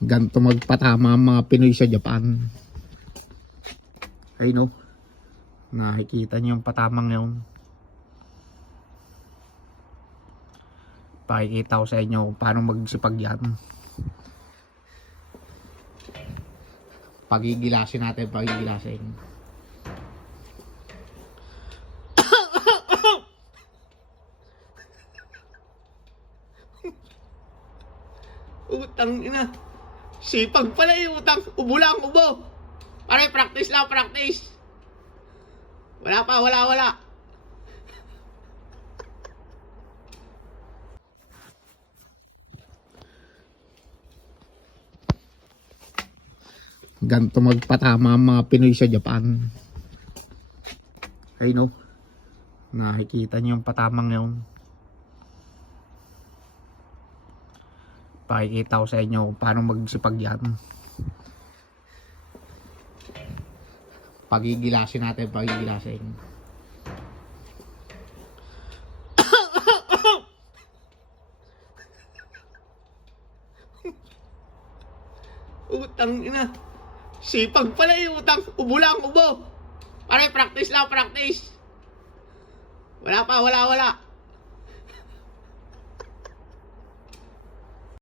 Ganto magpatama ang mga Pinoy sa Japan. Ay no, nakikita niyo yung patamang yun. Pakikita ko sa inyo kung paano magsipag yan. Pagigilasin natin, pagigilasin. Utang ina. Sipag pala yung utang. Ubo lang, ubo. Pare, practice lang, practice. Wala pa, wala. Ganto magpatama ang mga Pinoy sa Japan. Ay no, nakikita niyo yung patamang yun. Pakikita ko sa inyo kung paano magsipag yan. Pagigilasin natin, pagigilasin. Utang ina. Sipag pala yung utang. Ubo lang, ubo. Pare, practice lang, practice. Wala pa, wala.